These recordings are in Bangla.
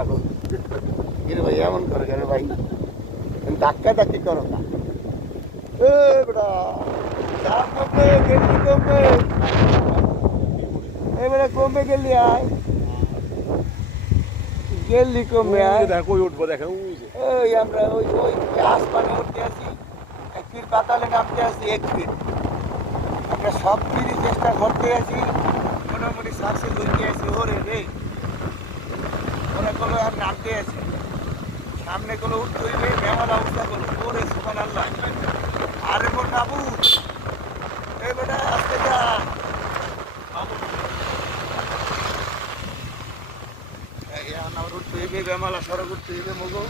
থাকো কিরে ভাই এমন করে কেন ভাই ধাক্কা ধাক্কি করো না এ বেটা দাম কমবে গেলি কমবে এবারে কমবে গেলি আয় গেলি কমবে আয় দেখো ওই উঠবো দেখো ওই যে ওই আমরা ওই ওই আসমানে উঠতে আছি 1 ফিট পাতালে নামতে আছি 1 ফিট আমরা সব ফিরই চেষ্টা করতে আছি মোটামুটি সাকসেস হইতে আছি ওরে রে ওরা গুলো আর নামতে আছে সামনে গুলো উঠতে হইবে মেমার অবস্থা করলো ওরে সুমান আল্লাহ আরে মোর বাবু এই বেটা আস্তে যা আমার উঠতে হইবে বেমালা সড়ক উঠতে হইবে মগো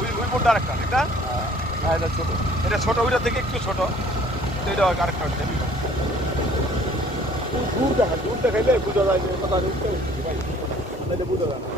ওই ওই বোর্ডটা আরেকটা এটা না এটা ছোট এটা ছোট ওইটা থেকে একটু ছোট এটা আরেকটা দূর দেখাইলে বুঝা যায় যে কথা উঠতে ভাই বুঝা যায় না